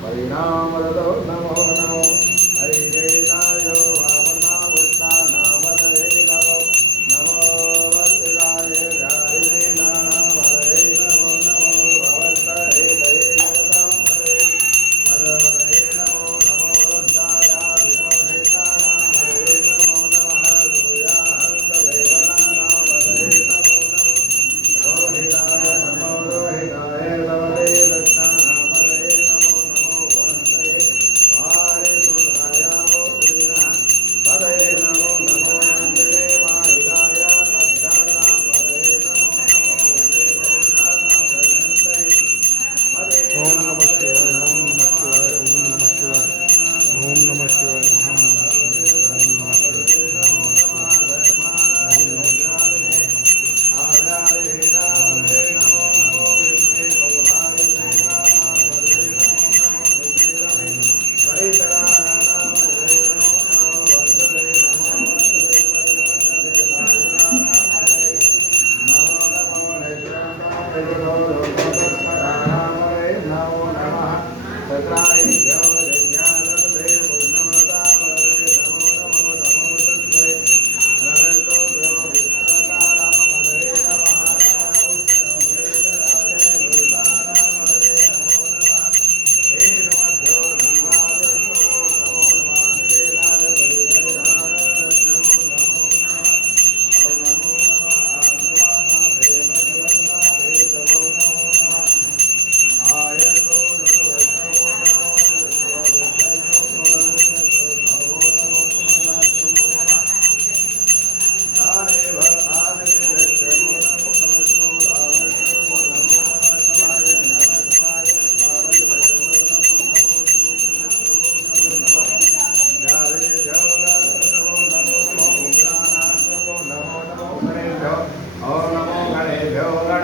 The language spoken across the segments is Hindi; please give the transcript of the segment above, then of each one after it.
परिणामदो नमो नमो हरिकेशाय वामनावतानामदये नमो नमो वज्राय गारिणे नानामदये नमो नमो भवतये दये जगदाम्बरे मदमदये नमो नमो रुद्राय विनोदेशानामदये नमो नमः सूर्याहन्तदेवनानामदये नमो नमो रोहिताय नमो रोहिताय भवते दक्षानामदये नमो नमो वन्दे वारे सुराय मोदिनः पदये नमो नमो वन्दे वायुदाय दक्षानामदये नमो नमो वन्दे घोषानामदये पदये ओम नमः शिवाय ओम नमः शिवाय ओम नमः शिवाय ओम नमः शिवाय ओम नमः शिवाय ओम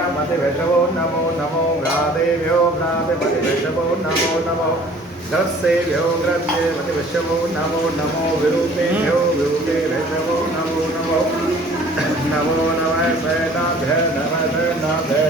नमः नमो नमो गादेभ्यो गादिपतिभ्यो नमो नमो दस्सेभ्यो ग्रस्येभ्यो नमो नमो विरूपेभ्यो विरूपेभ्यो नमो नमो नमो नमः सेनाभ्य नमः सेनाभ्य